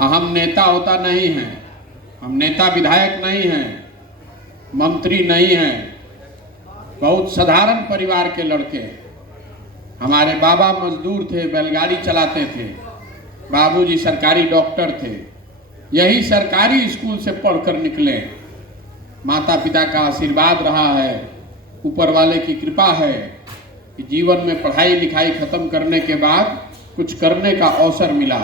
हम नेता होता नहीं हैं, हम नेता विधायक नहीं हैं, मंत्री नहीं हैं, बहुत साधारण परिवार के लड़के। हमारे बाबा मजदूर थे, बैलगाड़ी चलाते थे, बाबूजी सरकारी डॉक्टर थे, यही सरकारी स्कूल से पढ़कर निकले। माता पिता का आशीर्वाद रहा है, ऊपर वाले की कृपा है कि जीवन में पढ़ाई लिखाई खत्म करने के बाद कुछ करने का अवसर मिला।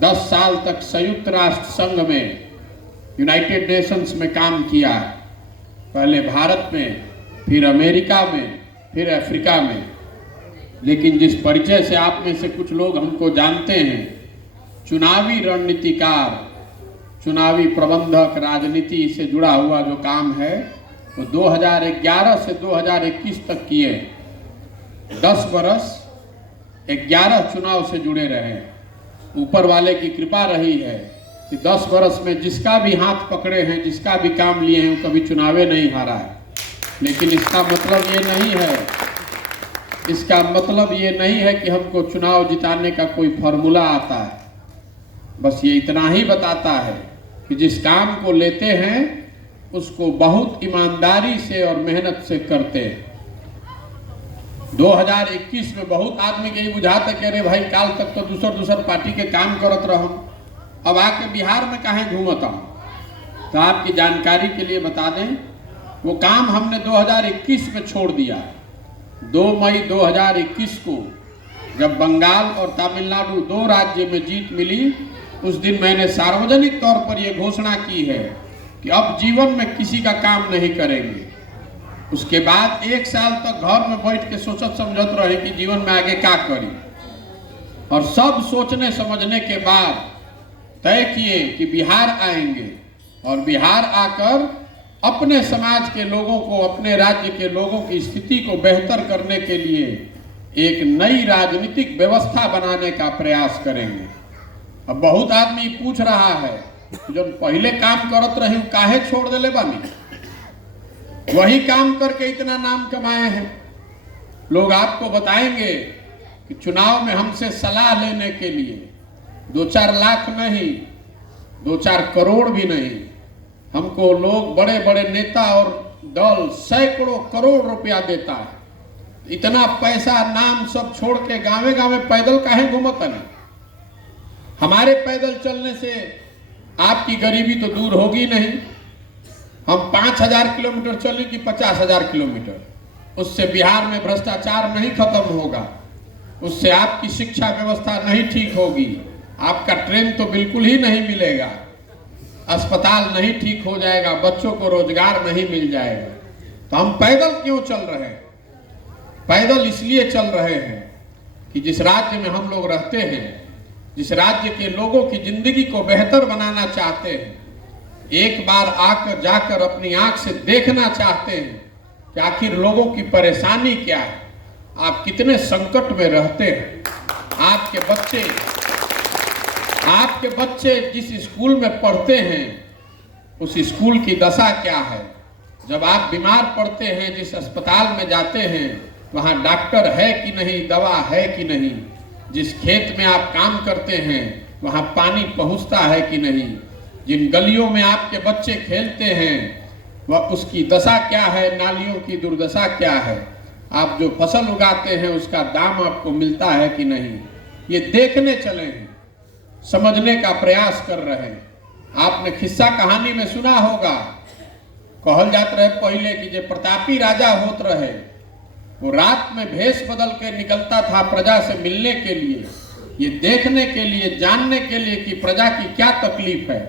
10 साल तक संयुक्त राष्ट्र संघ में, यूनाइटेड नेशंस में काम किया, पहले भारत में, फिर अमेरिका में, फिर अफ्रीका में। लेकिन जिस परिचय से आप में से कुछ लोग हमको जानते हैं, चुनावी रणनीतिकार, चुनावी प्रबंधक, राजनीति से जुड़ा हुआ जो काम है वो 2011 से 2021 तक किए। 10 बरस 11 चुनाव से जुड़े रहे। ऊपर वाले की कृपा रही है कि 10 बरस में जिसका भी हाथ पकड़े हैं, जिसका भी काम लिए हैं, वो कभी चुनावे नहीं हारा है। लेकिन इसका मतलब ये नहीं है, इसका मतलब ये नहीं है कि हमको चुनाव जिताने का कोई फॉर्मूला आता है। बस ये इतना ही बताता है कि जिस काम को लेते हैं उसको बहुत ईमानदारी से और मेहनत से करते हैं। 2021 में बहुत आदमी के ही बुझाते कह रहे भाई काल तक तो दूसर पार्टी के काम करत रहो, अब आके बिहार में काहे घूमता हूँ। तो आपकी जानकारी के लिए बता दें, वो काम हमने 2021 में छोड़ दिया। 2 मई 2021 को जब बंगाल और तमिलनाडु 2 राज्य में जीत मिली, उस दिन मैंने सार्वजनिक तौर पर यह घोषणा की है कि अब जीवन में किसी का काम नहीं करेंगे। उसके बाद 1 साल तक घर में बैठ के सोचत समझत रहे कि जीवन में आगे क्या करी, और सब सोचने समझने के बाद तय किए कि बिहार आएंगे और बिहार आकर अपने समाज के लोगों को, अपने राज्य के लोगों की स्थिति को बेहतर करने के लिए एक नई राजनीतिक व्यवस्था बनाने का प्रयास करेंगे। अब बहुत आदमी पूछ रहा है जो पहले काम करत रहे काहे छोड़ देले बानी, वही काम करके इतना नाम कमाए हैं। लोग आपको बताएंगे कि चुनाव में हमसे सलाह लेने के लिए 2-4 लाख नहीं, 2-4 करोड़ भी नहीं, हमको लोग बड़े बड़े नेता और दल सैकड़ों करोड़ रुपया देता है। इतना पैसा नाम सब छोड़ के गांवे गांवे पैदल काहे घूमत नहीं। हमारे पैदल चलने से आपकी गरीबी तो दूर होगी नहीं। हम 5000 किलोमीटर चले कि 50,000 किलोमीटर, उससे बिहार में भ्रष्टाचार नहीं खत्म होगा, उससे आपकी शिक्षा व्यवस्था नहीं ठीक होगी, आपका ट्रेन तो बिल्कुल ही नहीं मिलेगा, अस्पताल नहीं ठीक हो जाएगा, बच्चों को रोजगार नहीं मिल जाएगा। तो हम पैदल क्यों चल रहे हैं? पैदल इसलिए चल रहे हैं कि जिस राज्य में हम लोग रहते हैं, जिस राज्य के लोगों की जिंदगी को बेहतर बनाना चाहते हैं, एक बार आकर जाकर अपनी आंख से देखना चाहते हैं कि आखिर लोगों की परेशानी क्या है, आप कितने संकट में रहते हैं। आपके बच्चे जिस स्कूल में पढ़ते हैं उस स्कूल की दशा क्या है। जब आप बीमार पड़ते हैं, जिस अस्पताल में जाते हैं वहाँ डॉक्टर है कि नहीं, दवा है कि नहीं। जिस खेत में आप काम करते हैं वहाँ पानी पहुँचता है कि नहीं। जिन गलियों में आपके बच्चे खेलते हैं वह उसकी दशा क्या है, नालियों की दुर्दशा क्या है। आप जो फसल उगाते हैं उसका दाम आपको मिलता है कि नहीं। ये देखने चले हैं, समझने का प्रयास कर रहे हैं। आपने किस्सा कहानी में सुना होगा, कहल जात रहे पहले कि जो प्रतापी राजा होत रहे वो रात में भेष बदल के निकलता था प्रजा से मिलने के लिए, ये देखने के लिए, जानने के लिए कि प्रजा की क्या तकलीफ है।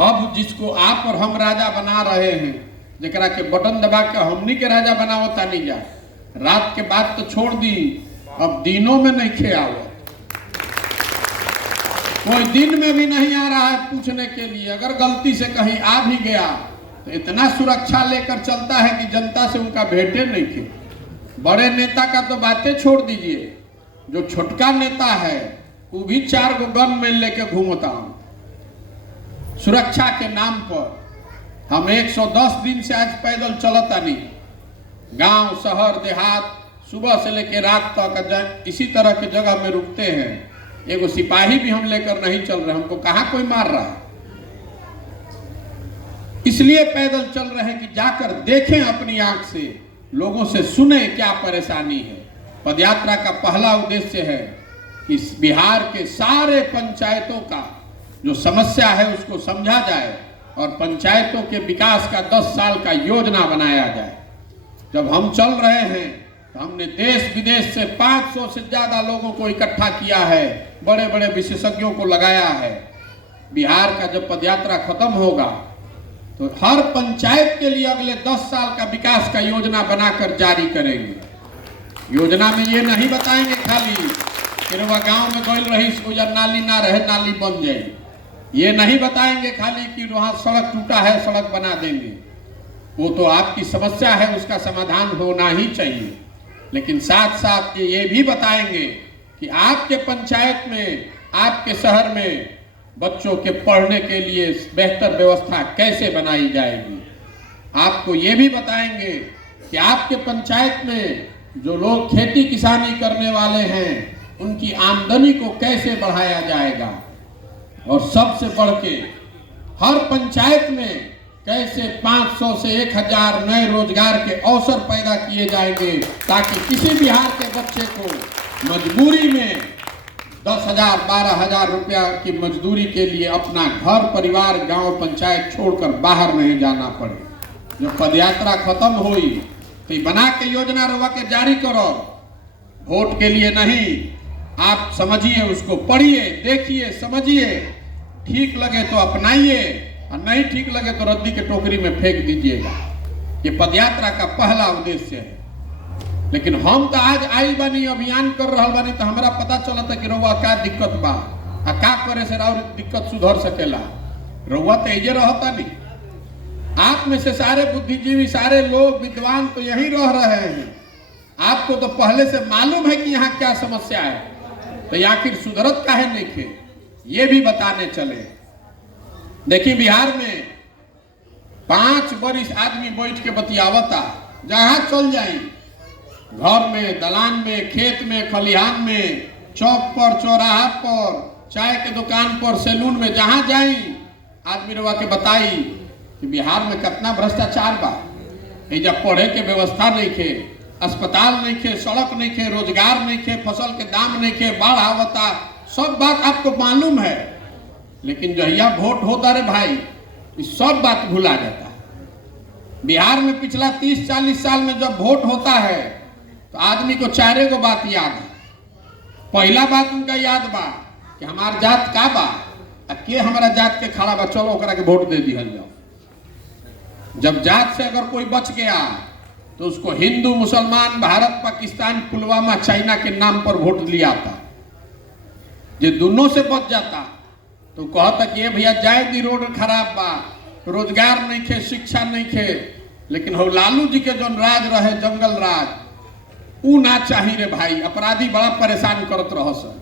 अब जिसको आप और हम राजा बना रहे हैं, जरा के बटन दबा के हमनी के राजा बनावता नहीं जा, रात के बाद तो छोड़ दी, अब दिनों में नहीं खेआवत, कोई दिन में भी नहीं आ रहा है पूछने के लिए। अगर गलती से कहीं आ भी गया तो इतना सुरक्षा लेकर चलता है कि जनता से उनका भेंटे नहीं थे। बड़े नेता का तो बातें छोड़ दीजिए, जो छोटका नेता है वो भी 4 गो गन में लेके घूमता हूं सुरक्षा के नाम पर। हम 110 दिन से आज पैदल चलता नहीं, गांव शहर देहात सुबह से लेकर रात तक इसी तरह की जगह में रुकते हैं। एगो सिपाही भी हम लेकर नहीं चल रहे, हमको कहाँ कोई मार रहा है। इसलिए पैदल चल रहे हैं कि जाकर देखें अपनी आंख से, लोगों से सुने क्या परेशानी है। पदयात्रा का पहला उद्देश्य है कि बिहार के सारे पंचायतों का जो समस्या है उसको समझा जाए और पंचायतों के विकास का 10 साल का योजना बनाया जाए। जब हम चल रहे हैं तो हमने देश विदेश से 500 से ज्यादा लोगों को इकट्ठा किया है, बड़े बड़े विशेषज्ञों को लगाया है। बिहार का जब पदयात्रा खत्म होगा तो हर पंचायत के लिए अगले 10 साल का विकास का योजना बनाकर जारी करेंगे। योजना में ये नहीं बताएंगे खाली कि वह गांव में गोल रही नाली ना रहे, नाली बन जाए। ये नहीं बताएंगे खाली कि वहां सड़क टूटा है, सड़क बना देंगे। वो तो आपकी समस्या है, उसका समाधान होना ही चाहिए। लेकिन साथ साथ ये भी बताएंगे कि आपके पंचायत में, आपके शहर में बच्चों के पढ़ने के लिए बेहतर व्यवस्था कैसे बनाई जाएगी। आपको ये भी बताएंगे कि आपके पंचायत में जो लोग खेती किसानी करने वाले हैं उनकी आमदनी को कैसे बढ़ाया जाएगा। और सबसे बढ़ के हर पंचायत में कैसे 500 से 1000 नए रोजगार के अवसर पैदा किए जाएंगे, ताकि किसी बिहार के बच्चे को मजबूरी में 10,000 12,000 रुपया की मजदूरी के लिए अपना घर परिवार गांव पंचायत छोड़कर बाहर नहीं जाना पड़े। जब पदयात्रा खत्म हुई तो बना के योजना रवा के जारी करो, वोट के लिए नहीं। आप समझिए, उसको पढ़िए, देखिए, समझिए, ठीक लगे तो अपनाइए और नहीं ठीक लगे तो रद्दी के टोकरी में फेंक दीजिएगा। ये पदयात्रा का पहला उद्देश्य है। लेकिन हम तो आज आई बानी, अभियान कर रहा बानी, तो हमारा पता चला था कि रउआ क्या दिक्कत बा आ का करे से और दिक्कत सुधर सकेला। रउआ तो ये रहता नहीं। आप में से सारे बुद्धिजीवी, सारे लोग विद्वान तो यही रह रहे हैं। आपको तो पहले से मालूम है कि यहाँ क्या समस्या है, तो आखिर सुधरत काहे नहीं थे, ये भी बताने चले। देखिए, बिहार में 5 बरिस आदमी बैठ के बतियावता, जहां चल जाई, घर में, दलान में, खेत में, खलिहान में, चौक पर, चौराहा पर, चाय के दुकान पर, सैलून में, जहां जाई आदमी रवा के बताई कि बिहार में कितना भ्रष्टाचार बा। जब पढ़े के व्यवस्था नहीं थे, अस्पताल नहीं थे, सड़क नहीं थे, रोजगार नहीं थे, फसल के दाम नहीं थे, बाढ़ आवता, सब बात आपको मालूम है। लेकिन जहिया वोट होता रे भाई, इस सब बात भुला जाता है। बिहार में पिछला 30-40 साल में जब वोट होता है तो आदमी को 4 गो बात याद है। पहला बात उनका याद बा कि हमार जात का बा, के हमारा जात के खड़ा बा, चलो ओकरा के वोट दे दिया जाओ। जब जात से अगर कोई बच गया तो उसको हिंदू, मुसलमान, भारत, पाकिस्तान, पुलवामा, चाइना के नाम पर वोट लिया था। जो दोनों से बच जाता तो कहता कि भैया जाए दी, रोड खराब बा, रोजगार नहीं थे, शिक्षा नहीं थे। लेकिन हो लालू जी के जो राज रहे, जंगल राज, ऊ ना चाहिए रे भाई। अपराधी बड़ा परेशान करत रहो सर,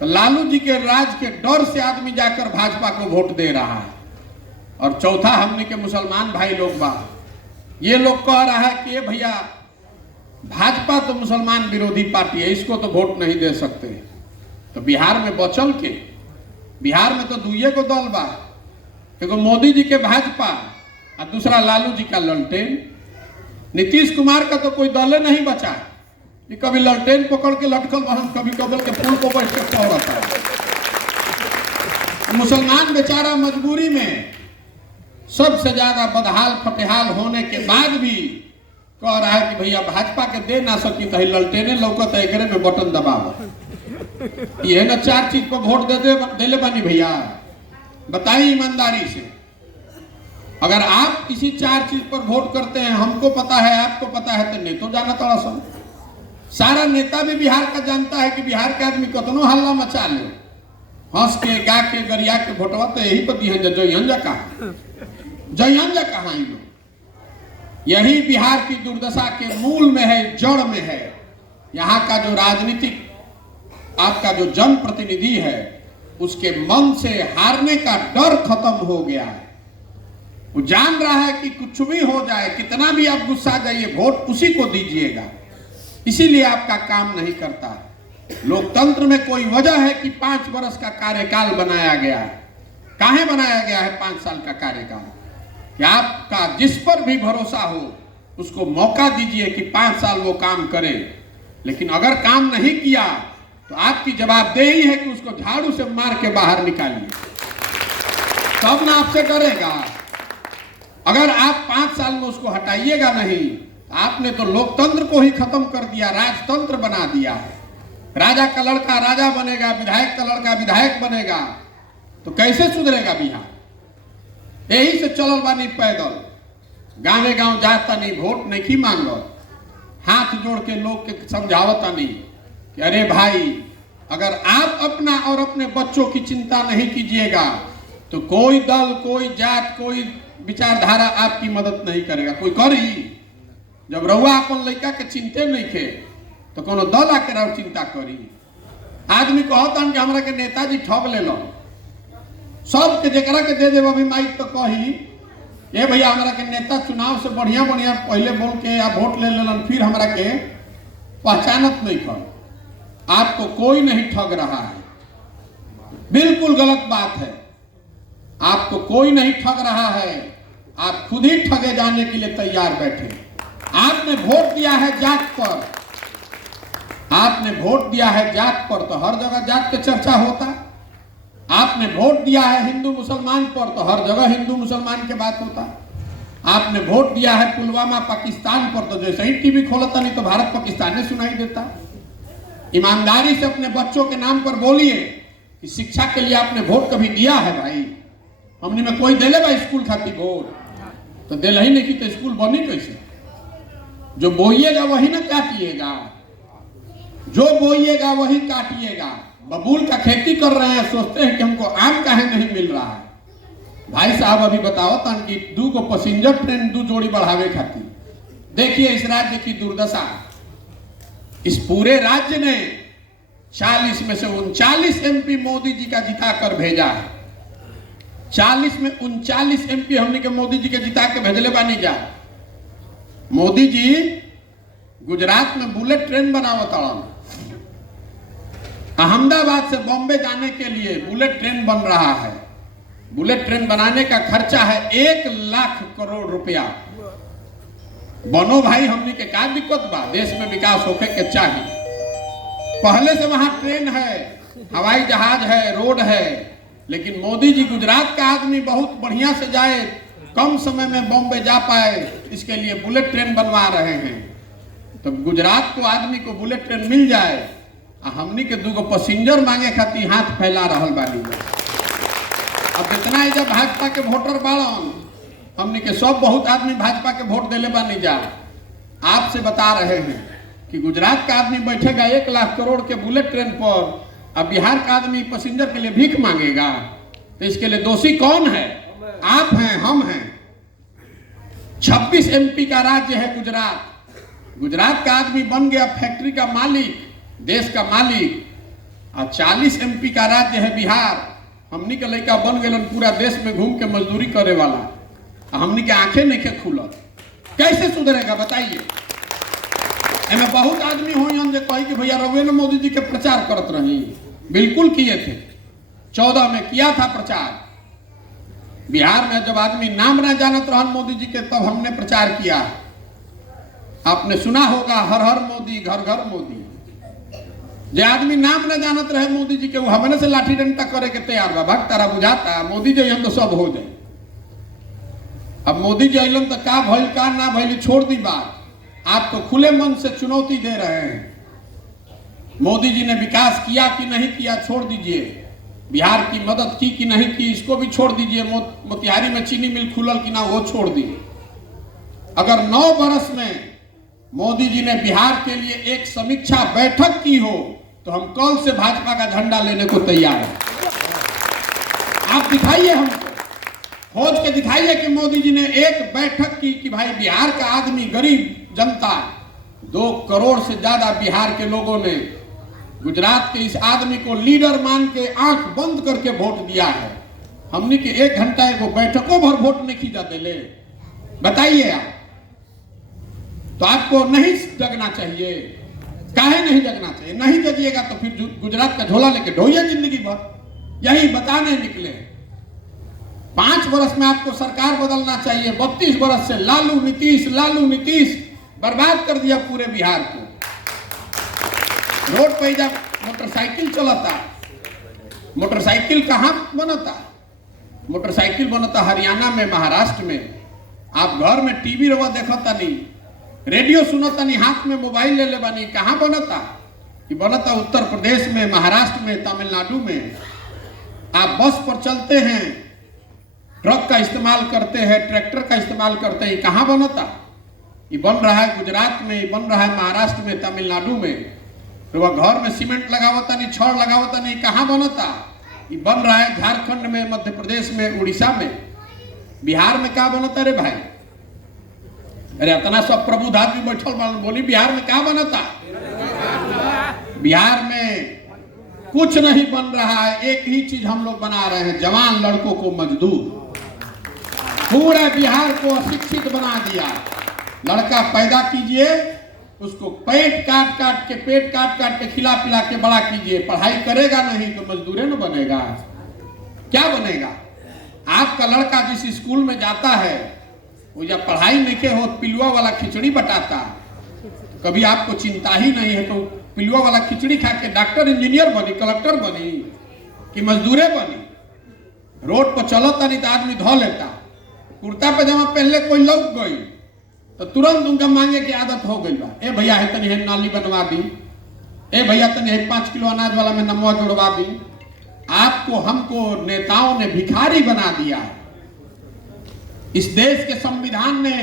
तो लालू जी के राज के डर से आदमी जाकर भाजपा को वोट दे रहा है। और चौथा, हमने के मुसलमान भाई लोग बा, ये लोग कह रहा है कि भैया भाजपा तो मुसलमान विरोधी पार्टी है, इसको तो वोट नहीं दे सकते। तो बिहार में बचल के, बिहार में तो 2 को दल बा, एगो मोदी जी के भाजपा और दूसरा लालू जी का ललटेन। नीतीश कुमार का तो कोई दल नहीं बचा कि कभी ललटेन पकड़ के लटकल बहन, कभी कबल के फूल को बैठ के पहुंचता है। मुसलमान बेचारा मजबूरी में सबसे ज्यादा बदहाल फटेहाल होने के बाद भी कह रहा है कि भैया भाजपा के दे ना सकी तो ललटेने लौकत है, एकरे में बटन दबाओ। ये ना 4 चीज पर वोट दे बानी भैया, बताइए ईमानदारी से। अगर आप किसी 4 चीज पर वोट करते हैं, हमको पता है, आपको पता है, तो नेतो जाना थोड़ा सा। सारा नेता भी बिहार का जानता है कि बिहार के आदमी कतनो हल्ला मचा ले, हंस के, गा के, गरिया के वोटवा तो यही पर दिहन जयहंजा कहा, जयहंजा कहा। यही बिहार की दुर्दशा के मूल में है, जड़ में है। यहाँ का जो राजनीतिक आपका जो जनप्रतिनिधि है, उसके मन से हारने का डर खत्म हो गया है। वो जान रहा है कि कुछ भी हो जाए, कितना भी आप गुस्सा जाइए, वोट उसी को दीजिएगा। इसीलिए आपका काम नहीं करता। लोकतंत्र में कोई वजह है कि 5 वर्ष का कार्यकाल बनाया गया है। काहे बनाया गया है 5 साल का कार्यकाल? कि आपका जिस पर भी भरोसा हो उसको मौका दीजिए कि 5 साल वो काम करे। लेकिन अगर काम नहीं किया तो आपकी जवाबदेही है कि उसको झाड़ू से मार के बाहर निकालिए, तब ना आपसे डरेगा। अगर आप 5 साल में उसको हटाइएगा नहीं, आपने तो लोकतंत्र को ही खत्म कर दिया, राजतंत्र बना दिया है। राजा का लड़का राजा बनेगा, विधायक का लड़का विधायक बनेगा, तो कैसे सुधरेगा बिहार? यही से चलल बानी पैदल, गाँव गाँव जाता नहीं, वोट नहीं मांगो, हाथ जोड़ के लोग के समझावता नहीं कि अरे भाई, अगर आप अपना और अपने बच्चों की चिंता नहीं कीजिएगा तो कोई दल, कोई जात, कोई विचारधारा आपकी मदद नहीं करेगा। कोई करी? जब रउआ अपन लड़का के चिंते नहीं खे तो कोनो दल आके रहो चिंता करी। आदमी कहता कि हमरा के नेताजी ठग ले लो, सबके जकरा के दे देव अभी माइक तो कही ये भैया हमरा के नेता चुनाव से बढ़िया बढ़िया पहले बोल के या वोट ले लेलन, फिर हमरा के पहचानत नहीं कर। आपको कोई नहीं ठग रहा है, बिल्कुल गलत बात है। आपको कोई नहीं ठग रहा है, आप खुद ही ठगे जाने के लिए तैयार बैठे। आपने वोट दिया है जात पर, आपने वोट दिया है जात पर तो हर जगह जात पे चर्चा होता। आपने वोट दिया है हिंदू मुसलमान पर तो हर जगह हिंदू मुसलमान के बात होता। आपने वोट दिया है पुलवामा पाकिस्तान पर तो जैसे ही टीवी खोलता नहीं तो भारत पाकिस्तान ने सुनाई देता। ईमानदारी से अपने बच्चों के नाम पर बोलिए कि शिक्षा के लिए आपने वोट कभी दिया है? भाई हमने में कोई दिले भाई स्कूल खातिर वोट तो दिल ही नहीं की तो स्कूल बनी कैसे? जो बोइएगा वही ना काटिएगा, जो बोइएगा वही काटिएगा। बबूल का खेती कर रहे हैं, सोचते हैं कि हमको आम काहे नहीं मिल रहा है। भाई साहब अभी बताओ तन कि 2 को पैसेंजर ट्रेन 2 जोड़ी बढ़ावे खातिर, देखिए इस राज्य की दुर्दशा। इस पूरे राज्य ने 40 में से 39 एमपी मोदी जी का जिता कर भेजा है। 40 में 39 एमपी हमने के मोदी जी के जिता के भेजले बानी जा। मोदी जी गुजरात में बुलेट ट्रेन बनावत, अहमदाबाद से बॉम्बे जाने के लिए बुलेट ट्रेन बन रहा है। बुलेट ट्रेन बनाने का खर्चा है 1 लाख करोड़ रुपया। बनो भाई, हमने के क्या दिक्कत बा? देश में विकास होके के चाहिए। पहले से वहां ट्रेन है, हवाई जहाज है, रोड है, लेकिन मोदी जी गुजरात का आदमी बहुत बढ़िया से जाए, कम समय में बॉम्बे जा पाए, इसके लिए बुलेट ट्रेन बनवा रहे हैं। तो गुजरात को आदमी को बुलेट ट्रेन मिल जाए, हमनी के 2 पैसेंजर मांगे खातिर हाथ फैला रहल बानी। अब इतना जब भाजपा के वोटर बाड़न, हमनी के सब बहुत आदमी भाजपा के वोट देले बानी जा। आपसे बता रहे हैं कि गुजरात का आदमी बैठेगा 1 लाख करोड़ के बुलेट ट्रेन पर, अब बिहार का आदमी पैसेंजर के लिए भीख मांगेगा, तो इसके लिए दोषी कौन है? आप हैं, हम हैं। 26 एमपी का राज्य है गुजरात। गुजरात का आदमी बन गया फैक्ट्री का मालिक, देश का मालिक। और 40 एमपी का राज्य है बिहार। हमनी के लड़का बन गए पूरा देश में घूम के मजदूरी करे वाला। हमनी के आंखें नहीं खुलत, कैसे सुधरेगा बताइए? एमे बहुत आदमी हो जो कही कि भैया रघुवे ने मोदी जी के प्रचार करत रही। बिल्कुल किए थे, 14 में किया था प्रचार। बिहार में जब आदमी नाम ना जानत रहन मोदी जी के, तब हमने प्रचार किया। आपने सुना होगा हर हर मोदी, घर घर मोदी। जो आदमी नाम न जानत रहे मोदी जी के, वो हमने से लाठी डंडा करे के तैयार बा। भक्त तारा बुझाता मोदी जी हम तो सब हो जाए। अब मोदी जी अलन तो का भइल का ना भइल छोड़ दी बात। आपको खुले मन से चुनौती दे रहे हैं। मोदी जी ने विकास किया कि नहीं किया छोड़ दीजिए, बिहार की मदद की कि नहीं की इसको भी छोड़ दीजिए, मोतिहारी में चीनी मिल खुलल कि ना वो छोड़ दीजिए। अगर 9 बरस में मोदी जी ने बिहार के लिए एक समीक्षा बैठक की हो तो हम कल से भाजपा का झंडा लेने को तैयार हैं। आप दिखाइए, हमको खोज के दिखाइए कि मोदी जी ने एक बैठक की कि भाई बिहार का आदमी, गरीब जनता, 2 करोड़ से ज्यादा बिहार के लोगों ने गुजरात के इस आदमी को लीडर मान के आंख बंद करके वोट दिया है। हमने के 1 घंटा को बैठकों भर वोट नहीं खींचा दे। बताइए आप, तो आपको नहीं जगना चाहिए। काहे नहीं जगना चाहिए? नहीं जगिएगा तो फिर गुजरात का झोला लेके ढोइए जिंदगी भर। यही बताने निकले 5 वर्ष में आपको सरकार बदलना चाहिए। 32 वर्ष से लालू नीतीश बर्बाद कर दिया पूरे बिहार को। रोड पे जब मोटरसाइकिल चलता, मोटरसाइकिल कहाँ बनता? मोटरसाइकिल बनता हरियाणा में, महाराष्ट्र में। आप घर में टीवी रवा देखता नहीं, रेडियो सुनता नहीं, हाथ में मोबाइल ले बानी, कहाँ बनता? कि बनता उत्तर प्रदेश में, महाराष्ट्र में, तमिलनाडु में। आप बस पर चलते हैं, ट्रक का इस्तेमाल करते हैं, ट्रैक्टर का इस्तेमाल करते हैं, कहाँ बनता? ये बन रहा है गुजरात में, बन रहा है महाराष्ट्र में, तमिलनाडु में। तो वह घर में सीमेंट लगावता नहीं, छड़ लगावता नहीं, कहाँ बनता? ये बन रहा है झारखंड में, मध्य प्रदेश में, उड़ीसा में। बिहार में क्या बनता रे भाई? अरे इतना सब प्रबुद्ध आदमी बैठल बोली बिहार में क्या बनता? बिहार में कुछ नहीं बन रहा है। एक ही चीज हम लोग बना रहे हैं, जवान लड़कों को मजदूर। पूरे बिहार को अशिक्षित बना दिया। लड़का पैदा कीजिए, उसको पेट काट काट के खिला पिला के बड़ा कीजिए। पढ़ाई करेगा नहीं तो मजदूरे न बनेगा। क्या बनेगा? आपका लड़का जिस स्कूल में जाता है वो जब पढ़ाई नहीं हो, पिलुआ वाला खिचड़ी बटाता। कभी आपको चिंता ही नहीं है तो पिलुआ वाला खिचड़ी खा के डॉक्टर इंजीनियर बनी, कलेक्टर बनी कि मजदूरे बनी? रोड पर चलता नहीं तो आदमी धो लेता। कुर्ता पैजामा पहले कोई लौक गई तो तुरंत उनका मांगे की आदत हो गई बा। ए भैया है तनी है नाली बनवा दी, ए भैया तनी है 5 किलो अनाज वाला में नमवा जोड़वा दी। आपको हमको नेताओं ने भिखारी बना दिया। इस देश के संविधान ने,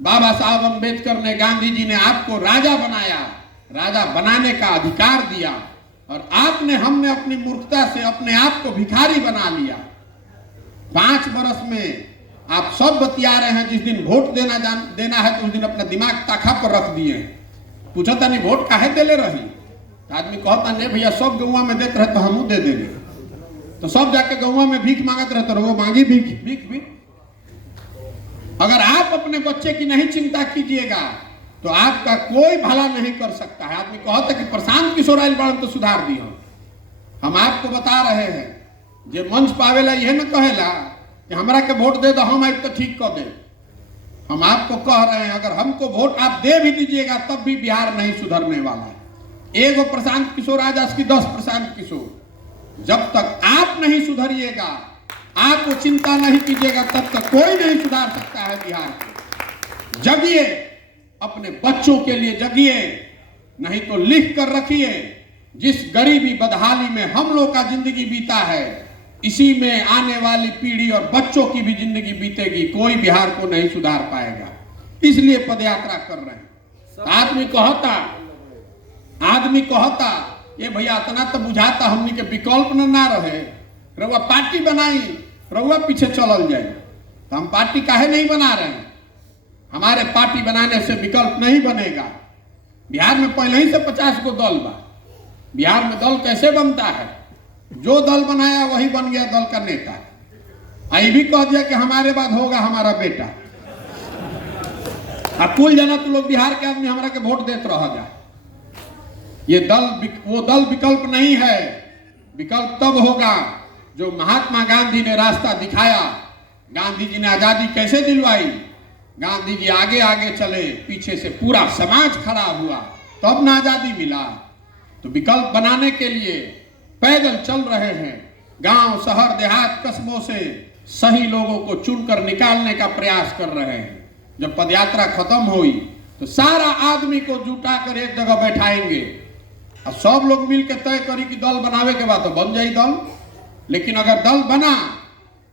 बाबा साहब अम्बेडकर ने, गांधी जी ने आपको राजा बनाया, राजा बनाने का अधिकार दिया, और आपने, हमने अपनी मूर्खता से अपने आप को भिखारी बना लिया। 5 वर्ष में आप सब बतिया रहे हैं। जिस दिन वोट देना है तो उस दिन अपना दिमाग ताखा पर रख दिए। पूछता नहीं वोट काहे देले रही? आदमी कहता नहीं भैया सब गौवा में देते रहे तो हम दे देंगे। तो सब जाके गौवा में भीख मांगते रहते रहो, मांगी भीख। अगर आप अपने बच्चे की नहीं चिंता कीजिएगा तो आपका कोई भला नहीं कर सकता है। आदमी कहता कि प्रशांत किशोर आइल बाड़न तो सुधार दी। हम आपको बता रहे हैं, जे मंच पावेला यह न कहेला कि हमरा के वोट दे दो, हम आए तो ठीक कर दे। हम आपको कह रहे हैं अगर हमको वोट आप दे भी दीजिएगा तब भी बिहार नहीं सुधरने वाला है। एगो प्रशांत किशोर आज की 10 प्रशांत किशोर। जब तक आप नहीं सुधरिएगा, आपको चिंता नहीं कीजिएगा, तब तक कोई नहीं सुधार सकता है बिहार को। जगिए, अपने बच्चों के लिए जगिए, नहीं तो लिख कर रखिए जिस गरीबी बदहाली में हम लोग का जिंदगी बीता है, इसी में आने वाली पीढ़ी और बच्चों की भी जिंदगी बीतेगी। कोई बिहार को नहीं सुधार पाएगा। इसलिए पदयात्रा कर रहे हैं। आदमी कहता ये भैया इतना तो बुझाता हमनी के विकल्प ना रहे, रउआ पार्टी बनाई, रउआ पीछे चलल जाए। तो हम पार्टी काहे नहीं बना रहे हैं? हमारे पार्टी बनाने से विकल्प नहीं बनेगा। बिहार में पहले ही से 50 को दल बा। बिहार में दल कैसे बनता है? जो दल बनाया वही बन गया दल का नेता। आई भी कह दिया कि हमारे बाद होगा हमारा बेटा। अब कुल जना तो लोग बिहार के आदमी हमारा के वोट देते रह जा। ये दल वो दल विकल्प नहीं है। विकल्प तब होगा जो महात्मा गांधी ने रास्ता दिखाया। गांधी जी ने आजादी कैसे दिलवाई? गांधी जी आगे आगे चले, पीछे से पूरा समाज खड़ा हुआ, तब ना आजादी मिला। तो विकल्प बनाने के लिए पैदल चल रहे हैं। गांव, शहर, देहात, कस्बों से सही लोगों को चुनकर निकालने का प्रयास कर रहे हैं। जब पदयात्रा खत्म हुई तो सारा आदमी को जुटा कर एक जगह बैठाएंगे और सब लोग मिलकर तय करी कि दल बनावे के बाद तो बन जाए दल। लेकिन अगर दल बना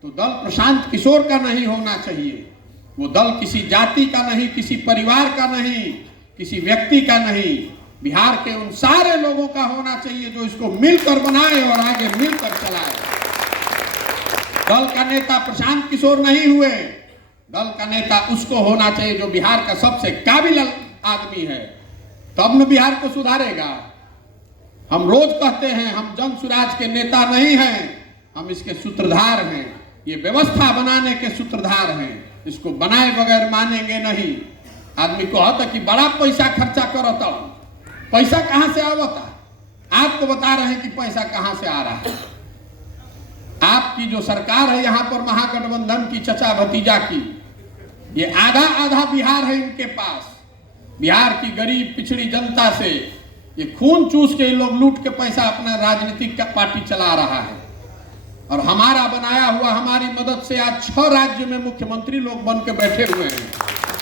तो दल प्रशांत किशोर का नहीं होना चाहिए। वो दल किसी जाति का नहीं, किसी परिवार का नहीं, किसी व्यक्ति का नहीं, बिहार के उन सारे लोगों का होना चाहिए जो इसको मिलकर बनाए और आगे मिलकर चलाए। दल का नेता प्रशांत किशोर नहीं हुए। दल का नेता उसको होना चाहिए जो बिहार का सबसे काबिल आदमी है, तब न बिहार को सुधारेगा। हम रोज कहते हैं हम जन सुराज के नेता नहीं हैं, हम इसके सूत्रधार हैं। ये व्यवस्था बनाने के सूत्रधार हैं। इसको बनाए बगैर मानेंगे नहीं। आदमी कहता कि बड़ा पैसा खर्चा करता पैसा कहां से आवता, आपको बता रहे हैं कि पैसा कहां से आ रहा है। आपकी जो सरकार है यहां पर महागठबंधन की चचा भतीजा की, ये आधा आधा बिहार है इनके पास। बिहार की गरीब पिछड़ी जनता से ये खून चूस के ये लोग लूट के पैसा अपना राजनीतिक पार्टी चला रहा है। और हमारा बनाया हुआ, हमारी मदद से आज 6 राज्य में मुख्यमंत्री लोग बन के बैठे हुए हैं।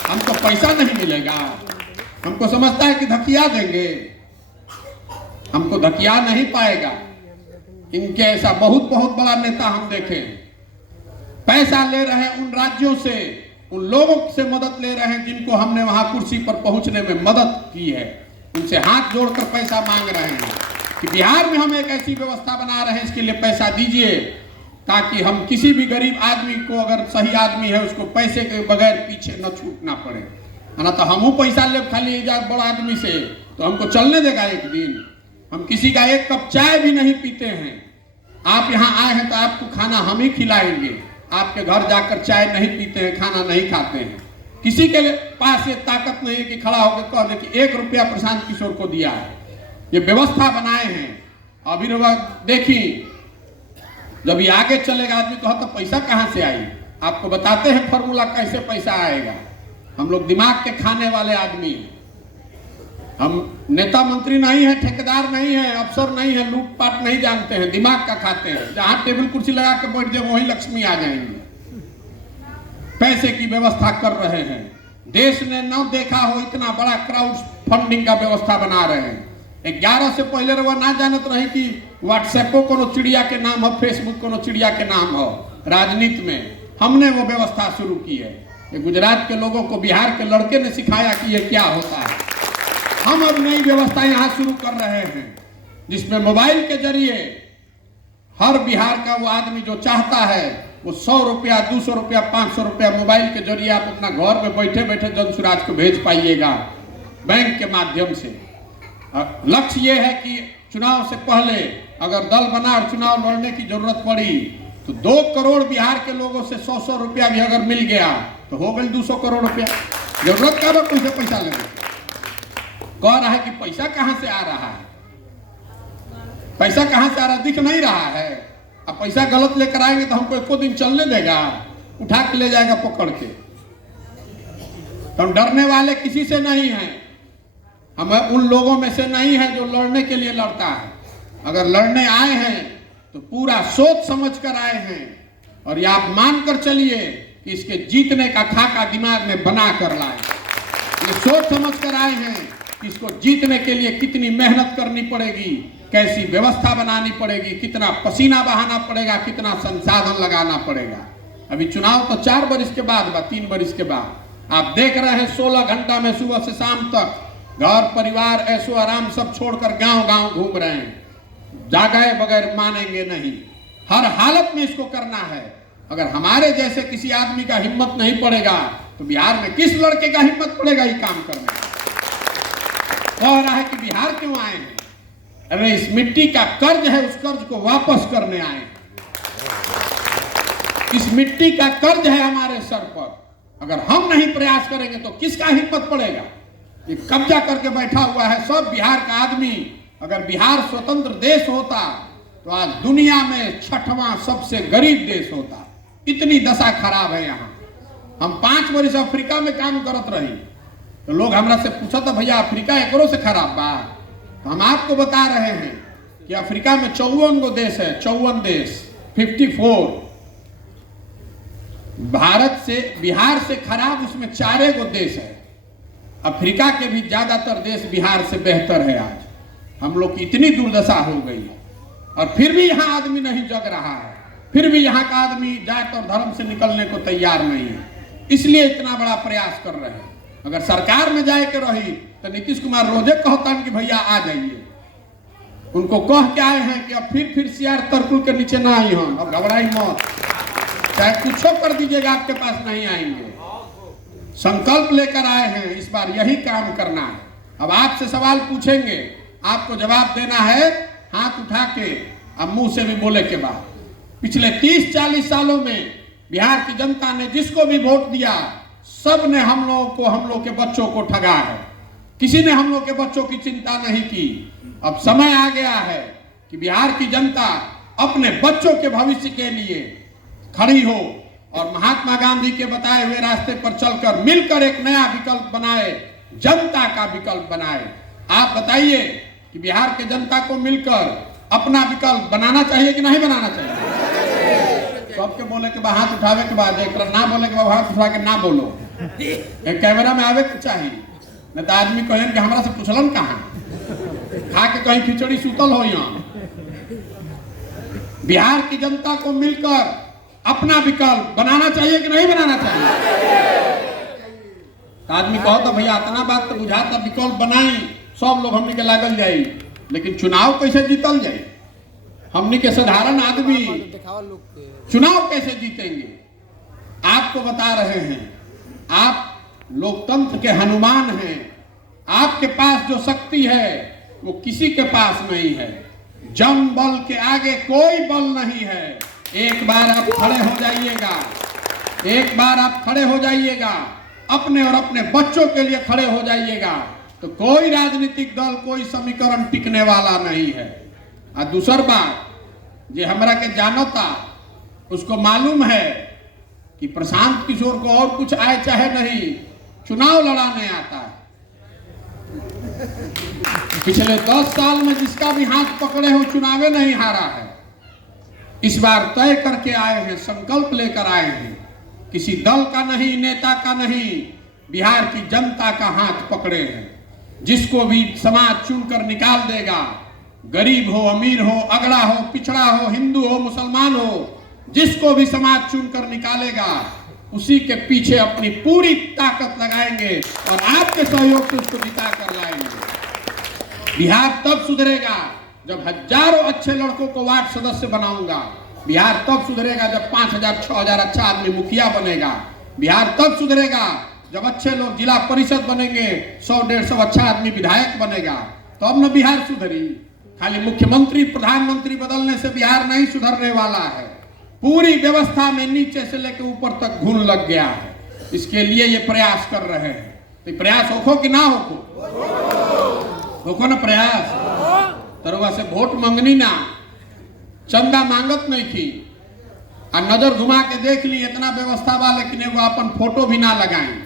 हमको पैसा नहीं मिलेगा, हमको समझता है कि धकिया देंगे, हमको धकिया नहीं पाएगा। इनके ऐसा बहुत बहुत बड़ा नेता हम देखे, पैसा ले रहे हैं उन राज्यों से, उन लोगों से मदद ले रहे हैं जिनको हमने वहां कुर्सी पर पहुंचने में मदद की है, उनसे हाथ जोड़कर पैसा मांग रहे हैं कि बिहार में हम एक ऐसी व्यवस्था बना रहे हैं, इसके लिए पैसा दीजिए, ताकि हम किसी भी गरीब आदमी को, अगर सही आदमी है, उसको पैसे के बगैर पीछे न छूटना पड़े। है ना, तो हम पैसा ले खाली बड़ा आदमी से, तो हमको चलने देगा एक दिन? हम किसी का एक कप चाय भी नहीं पीते हैं। आप यहाँ आए हैं तो आपको खाना हम ही खिलाएंगे, आपके घर जाकर चाय नहीं पीते हैं, खाना नहीं खाते हैं। किसी के पास ये ताकत नहीं है कि खड़ा होकर कह दे कि 1 रुपया प्रशांत किशोर को दिया है। ये व्यवस्था बनाए हैं। अभी देखी, जब ये आगे चलेगा आदमी कहो तो पैसा कहां से आई, आपको बताते हैं फॉर्मूला कैसे पैसा आएगा। हम लोग दिमाग के खाने वाले आदमी हैं, हम नेता मंत्री नहीं है, ठेकेदार नहीं है, अफसर नहीं है, लूटपाट नहीं जानते हैं, दिमाग का खाते हैं। जहां टेबल कुर्सी लगा के बैठ जाए वहीं लक्ष्मी आ जाएंगे। पैसे की व्यवस्था कर रहे हैं। देश ने न देखा हो इतना बड़ा क्राउड फंडिंग का व्यवस्था बना रहे हैं। 11 से पहले वो ना जानत रहे कि व्हाट्सएपो कोनो चिड़िया के नाम हो, फेसबुक कोनो चिड़िया के नाम हो। राजनीति में हमने वो व्यवस्था शुरू की है। ये गुजरात के लोगों को बिहार के लड़के ने सिखाया कि ये क्या होता है। हम अब नई व्यवस्था यहाँ शुरू कर रहे हैं, जिसमें मोबाइल के जरिए हर बिहार का वो आदमी जो चाहता है वो 100 रुपया, 200 रुपया, 500 रुपया मोबाइल के जरिए आप अपना घर में बैठे बैठे जनसुराज को भेज पाइएगा बैंक के माध्यम से। लक्ष्य ये है कि चुनाव से पहले अगर दल बना और चुनाव लड़ने की जरूरत पड़ी तो 2 करोड़ बिहार के लोगों से 100-100 रुपया भी अगर मिल गया तो हो गई 200 करोड़ रुपया। जरूरत का वक्त उनसे पैसा लेंगे। कह रहा है कि पैसा कहां से आ रहा है, पैसा कहां से आ रहा है दिख नहीं रहा है। अब पैसा गलत लेकर आएंगे तो हमको एको दिन चलने देगा, उठा के ले जाएगा पकड़ के। तो हम डरने वाले किसी से नहीं हैं, हम उन लोगों में से नहीं है जो लड़ने के लिए लड़ता है। अगर लड़ने आए हैं तो पूरा सोच समझ कर आए हैं, और ये आप मान कर चलिए कि इसके जीतने का खाका दिमाग में बना कर लाए। ये सोच समझ कर आए हैं कि इसको जीतने के लिए कितनी मेहनत करनी पड़ेगी, कैसी व्यवस्था बनानी पड़ेगी, कितना पसीना बहाना पड़ेगा, कितना संसाधन लगाना पड़ेगा। अभी चुनाव तो 4 बरिस के बाद, 3 बरिस के बाद। आप देख रहे हैं 16 घंटा में सुबह से शाम तक घर परिवार ऐसो आराम सब छोड़कर गांव गांव घूम रहे हैं। जागे बगैर मानेंगे नहीं, हर हालत में इसको करना है। अगर हमारे जैसे किसी आदमी का हिम्मत नहीं पड़ेगा तो बिहार में किस लड़के का हिम्मत पड़ेगा ये काम करने का। कह रहा है कि बिहार क्यों आए हैं? अरे इस मिट्टी का कर्ज है, उस कर्ज को वापस करने आए हैं। इस मिट्टी का कर्ज है हमारे सर पर, अगर हम नहीं प्रयास करेंगे तो किसका हिम्मत पड़ेगा। ये कब्जा करके बैठा हुआ है सब बिहार का आदमी। अगर बिहार स्वतंत्र देश होता तो आज दुनिया में 6वां सबसे गरीब देश होता। इतनी दशा खराब है यहाँ। हम 5 वर्ष अफ्रीका में काम करत रही तो लोग हमरा से पूछा था भैया अफ्रीका एकरो से खराब बा। तो हम आपको बता रहे हैं कि अफ्रीका में 54 गो देश है, 54 देश, 54। भारत से, बिहार से खराब उसमें 4 गो देश है। अफ्रीका के भी ज्यादातर देश बिहार से बेहतर है। आज हम लोग की इतनी दुर्दशा हो गई है और फिर भी यहाँ आदमी नहीं जग रहा है, फिर भी यहाँ का आदमी जात और धर्म से निकलने को तैयार नहीं है। इसलिए इतना बड़ा प्रयास कर रहे हैं। अगर सरकार में जाए के रही तो नीतीश कुमार रोजे कहता कि भैया आ जाइए। उनको कह के आए हैं कि अब फिर सीआर तरकुल के नीचे ना आई हम, अब घबराई मत, चाहे कुछ कर दीजिएगा आपके पास नहीं आएंगे। संकल्प लेकर आए हैं, इस बार यही काम करना है। अब आपसे सवाल पूछेंगे, आपको जवाब देना है हाथ उठा के, अब मुंह से भी बोले के बाद। पिछले 30-40 सालों में बिहार की जनता ने जिसको भी वोट दिया सब ने हम लोगों को, हम लोग के बच्चों को ठगा है। किसी ने हम लोग के बच्चों की चिंता नहीं की। अब समय आ गया है कि बिहार की जनता अपने बच्चों के भविष्य के लिए खड़ी हो और महात्मा गांधी के बताए हुए रास्ते पर चलकर मिलकर एक नया विकल्प बनाए, जनता का विकल्प बनाए। आप बताइए कि बिहार के जनता को मिलकर अपना विकल्प बनाना चाहिए कि नहीं बनाना चाहिए? सबके बोले के बाद हाथ उठावे के बाद, एक ना बोले के बाद हाथ उठा के ना बोलो, एक कैमरा में आवे के चाहिए, नहीं तो आदमी कहें कि हमरा से पूछलन कहाँ, खा के कहीं खिचड़ी सुतल हो। यहाँ बिहार की जनता को मिलकर अपना विकल्प बनाना चाहिए कि नहीं बनाना चाहिए? आदमी कहो तो भैया इतना बात तो बुझाता, विकल्प बनाई सब लोग हमने के लागल जाए, लेकिन चुनाव कैसे जीतल जाए? हमने के साधारण आदमी चुनाव कैसे जीतेंगे? आपको बता रहे हैं, आप लोकतंत्र के हनुमान हैं। आपके पास जो शक्ति है वो किसी के पास नहीं है। जन बल के आगे कोई बल नहीं है। एक बार आप खड़े हो जाइएगा, एक बार आप खड़े हो जाइएगा, अपने और अपने बच्चों के लिए खड़े हो जाइएगा, तो कोई राजनीतिक दल, कोई समीकरण टिकने वाला नहीं है। और दूसर बात, जो हमरा के जानता उसको मालूम है कि प्रशांत किशोर को और कुछ आए चाहे नहीं, चुनाव लड़ाने आता है। पिछले 10 साल में जिसका भी हाथ पकड़े हो चुनावे नहीं हारा है। इस बार तय करके आए हैं, संकल्प लेकर आए हैं, किसी दल का नहीं, नेता का नहीं, बिहार की जनता का हाथ पकड़े हैं। जिसको भी समाज चुनकर निकाल देगा, गरीब हो, अमीर हो, अगड़ा हो, पिछड़ा हो, हिंदू हो, मुसलमान हो, जिसको भी समाज चुनकर निकालेगा उसी के पीछे अपनी पूरी ताकत लगाएंगे और आपके सहयोग से उसको जिता कर लाएंगे। बिहार तब सुधरेगा जब हजारों अच्छे लड़कों को वार्ड सदस्य बनाऊंगा। बिहार तब सुधरेगा जब 5000 6000 अच्छा आदमी मुखिया बनेगा। बिहार तब सुधरेगा जब अच्छे लोग जिला परिषद बनेंगे, 100-150 अच्छा आदमी विधायक बनेगा, तो अब न बिहार सुधरी। खाली मुख्यमंत्री प्रधानमंत्री बदलने से बिहार नहीं सुधरने वाला है। पूरी व्यवस्था में नीचे से लेकर ऊपर तक घुन लग गया है। इसके लिए ये प्रयास कर रहे हैं। तो प्रयास होखो कि ना होखो? होखो ना प्रयास। तरुआ से वोट मंगनी ना, चंदा मांगत नहीं थी, और नजर घुमा के देख ली इतना व्यवस्था बा, लेकिन वो अपन फोटो भी ना लगाएं।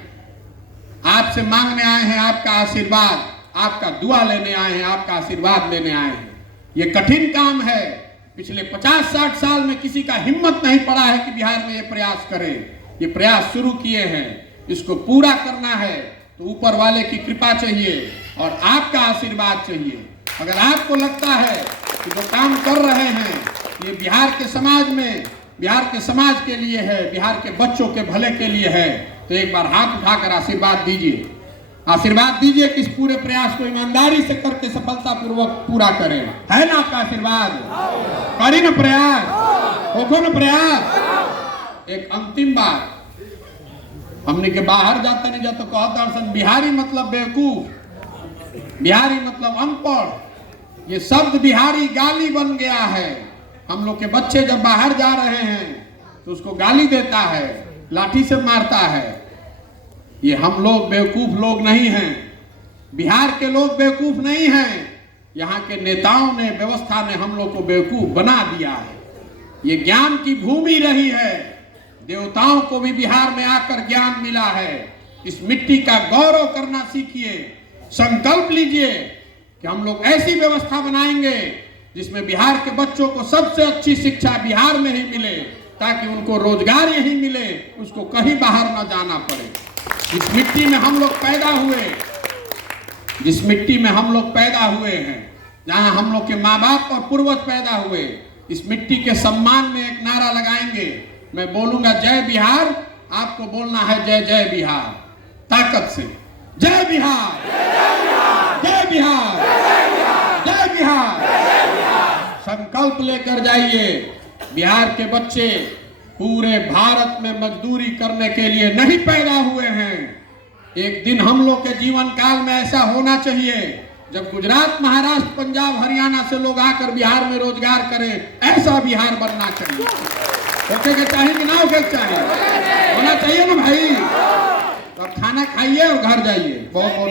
आपसे मांगने आए हैं आपका आशीर्वाद, आपका दुआ लेने आए हैं, आपका आशीर्वाद लेने आए हैं। ये कठिन काम है। पिछले 50-60 साल में किसी का हिम्मत नहीं पड़ा है कि बिहार में ये प्रयास करे। ये प्रयास शुरू किए हैं, इसको पूरा करना है तो ऊपर वाले की कृपा चाहिए और आपका आशीर्वाद चाहिए। अगर आपको लगता है कि जो काम कर रहे हैं ये बिहार के समाज में, बिहार के समाज के लिए है, बिहार के बच्चों के भले के लिए है, तो एक बार हाथ उठाकर आशीर्वाद दीजिए। आशीर्वाद दीजिए कि इस पूरे प्रयास को ईमानदारी से करके सफलतापूर्वक पूरा करें। है ना आपका आशीर्वाद? करी ना प्रयास, होखो ना प्रयास। एक अंतिम बात, हमने के बाहर जाता नहीं जाता कहता दर्शन बिहारी मतलब बेवकूफ, बिहारी मतलब अनपढ़। ये शब्द बिहारी गाली बन गया है। हम लोग के बच्चे जब बाहर जा रहे हैं तो उसको गाली देता है, लाठी से मारता है। ये हम लोग बेवकूफ लोग नहीं हैं, बिहार के लोग बेवकूफ नहीं हैं। यहाँ के नेताओं ने, व्यवस्था ने हम लोग को बेवकूफ बना दिया है। ये ज्ञान की भूमि रही है, देवताओं को भी बिहार में आकर ज्ञान मिला है। इस मिट्टी का गौरव करना सीखिए। संकल्प लीजिए कि हम लोग ऐसी व्यवस्था बनाएंगे जिसमें बिहार के बच्चों को सबसे अच्छी शिक्षा बिहार में ही मिले, ताकि उनको रोजगार यही मिले, उसको कहीं बाहर ना जाना पड़े। जिस मिट्टी में हम लोग पैदा हुए, जिस मिट्टी में हम लोग पैदा हुए हैं, जहां हम लोग के माँ बाप और पूर्वज पैदा हुए, इस मिट्टी के सम्मान में एक नारा लगाएंगे। मैं बोलूंगा जय बिहार, आपको बोलना है जय जय बिहार, ताकत से। जय बिहार, जय बिहार, जय बिहार। संकल्प लेकर जाइए। बिहार के बच्चे पूरे भारत में मजदूरी करने के लिए नहीं पैदा हुए हैं। एक दिन हम लोग के जीवन काल में ऐसा होना चाहिए जब गुजरात, महाराष्ट्र, पंजाब, हरियाणा से लोग आकर बिहार में रोजगार करें। ऐसा बिहार बनना चाहिए। होके के चाहिए कि ना होके चाहिए? होना चाहिए ना भाई। तो खाना खाइए और घर जाइए। बहुत बहुत